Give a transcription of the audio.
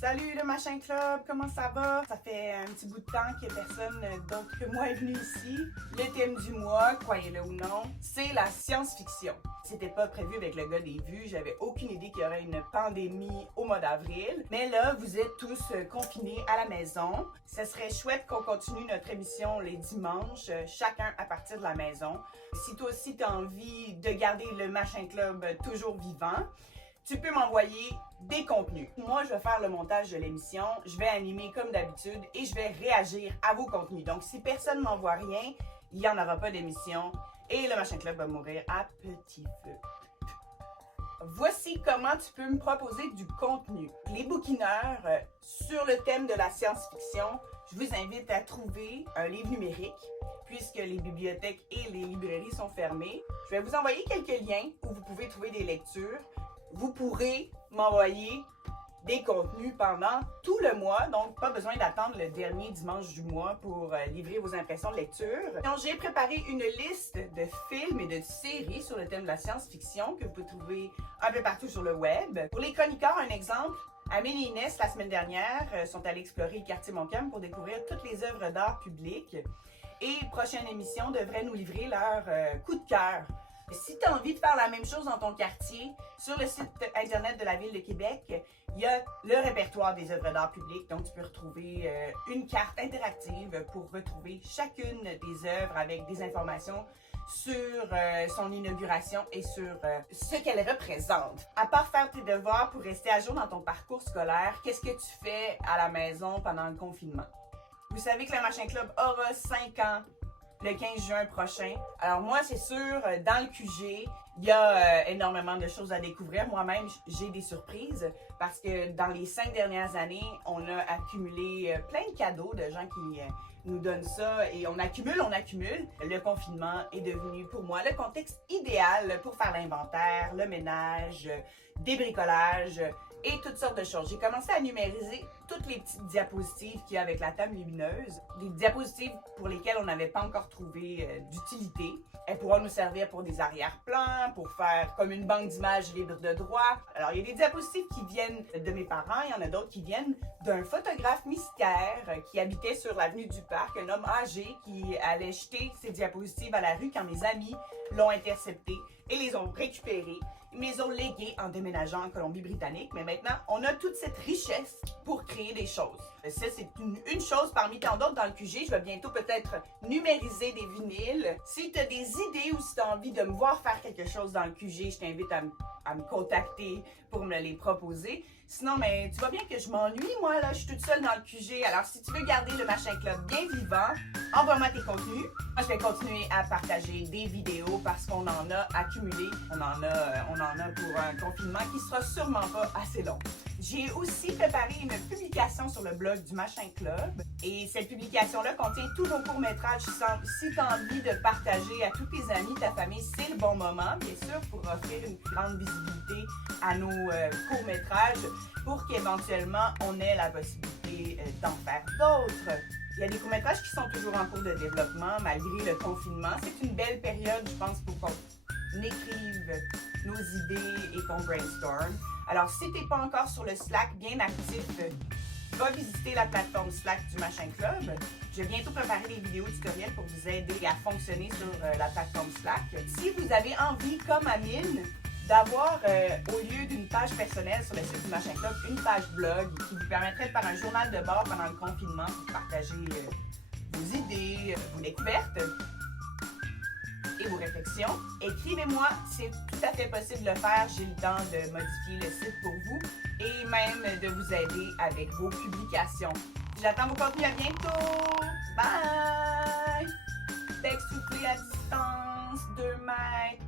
Salut le Machin Club, comment ça va? Ça fait un petit bout de temps que personne d'autre que moi est venu ici. Le thème du mois, croyez-le ou non, c'est la science-fiction. C'était pas prévu avec le gars des vues, j'avais aucune idée qu'il y aurait une pandémie au mois d'avril. Mais là, vous êtes tous confinés à la maison. Ça serait chouette qu'on continue notre émission les dimanches, chacun à partir de la maison. Si toi aussi tu as envie de garder le Machin Club toujours vivant, tu peux m'envoyer des contenus. Moi, je vais faire le montage de l'émission, je vais animer comme d'habitude et je vais réagir à vos contenus. Donc, si personne ne m'envoie rien, il n'y en aura pas d'émission et le Machin Club va mourir à petit feu. Voici comment tu peux me proposer du contenu. Les bouquineurs, sur le thème de la science-fiction, je vous invite à trouver un livre numérique puisque les bibliothèques et les librairies sont fermées. Je vais vous envoyer quelques liens où vous pouvez trouver des lectures. Vous pourrez m'envoyer des contenus pendant tout le mois, donc pas besoin d'attendre le dernier dimanche du mois pour livrer vos impressions de lecture. Donc, j'ai préparé une liste de films et de séries sur le thème de la science-fiction que vous pouvez trouver un peu partout sur le web. Pour les chroniqueurs, un exemple, Amélie et Inès, la semaine dernière, sont allés explorer le quartier Montcalm pour découvrir toutes les œuvres d'art public. Et prochaine émission devrait nous livrer leur coup de cœur. Si tu as envie de faire la même chose dans ton quartier, sur le site internet de la Ville de Québec, il y a le répertoire des œuvres d'art public. Donc, tu peux retrouver une carte interactive pour retrouver chacune des œuvres avec des informations sur son inauguration et sur ce qu'elle représente. À part faire tes devoirs pour rester à jour dans ton parcours scolaire, qu'est-ce que tu fais à la maison pendant le confinement? Vous savez que le Machin Club aura 5 ans le 15 juin prochain. Alors moi, c'est sûr, dans le QG, il y a énormément de choses à découvrir. Moi-même, j'ai des surprises parce que dans les 5 dernières années, on a accumulé plein de cadeaux de gens qui nous donnent ça et on accumule. Le confinement est devenu pour moi le contexte idéal pour faire l'inventaire, le ménage, des bricolages et toutes sortes de choses. J'ai commencé à numériser toutes les petites diapositives qu'il y a avec la table lumineuse, des diapositives pour lesquelles on n'avait pas encore trouvé d'utilité. Elles pourront nous servir pour des arrière-plans, pour faire comme une banque d'images libre de droit. Alors, il y a des diapositives qui viennent de mes parents, il y en a d'autres qui viennent d'un photographe mystère qui habitait sur l'avenue du Parc, un homme âgé qui allait jeter ses diapositives à la rue quand mes amis l'ont intercepté et les ont récupérées. Ils me les ont légués en déménageant en Colombie-Britannique, mais maintenant, on a toute cette richesse pour créer des choses. Ça, c'est une chose parmi tant d'autres dans le QG. Je vais bientôt peut-être numériser des vinyles. Si tu as des idées ou si tu as envie de me voir faire quelque chose dans le QG, je t'invite à me contacter pour me les proposer. Sinon, mais tu vois bien que je m'ennuie, moi, là, je suis toute seule dans le QG. Alors, si tu veux garder le Machin Club bien vivant, envoie-moi tes contenus. Moi, je vais continuer à partager des vidéos parce qu'on en a accumulé. On en a pour un confinement qui sera sûrement pas assez long. J'ai aussi préparé une publication sur le blog du Machin Club. Et cette publication-là contient tous nos courts-métrages. Si tu as envie de partager à tous tes amis, ta famille, c'est le bon moment, bien sûr, pour offrir une plus grande visibilité à nos courts-métrages pour qu'éventuellement, on ait la possibilité d'en faire d'autres. Il y a des courts-métrages qui sont toujours en cours de développement malgré le confinement. C'est une belle période, je pense, pour qu'on écrive nos idées et qu'on brainstorm. Alors, si tu n'es pas encore sur le Slack bien actif, va visiter la plateforme Slack du Machin Club. Je vais bientôt préparer des vidéos tutoriels pour vous aider à fonctionner sur la plateforme Slack. Si vous avez envie, comme Amine, d'avoir, au lieu d'une page personnelle sur le site du Machin Club, une page blog qui vous permettrait de faire un journal de bord pendant le confinement pour partager vos idées, vos découvertes et vos réflexions, écrivez-moi, c'est tout à fait possible de le faire. J'ai le temps de modifier le site pour vous et même de vous aider avec vos publications. J'attends vos contenus, à bientôt! Bye! Texte soufflé à distance, 2 mètres.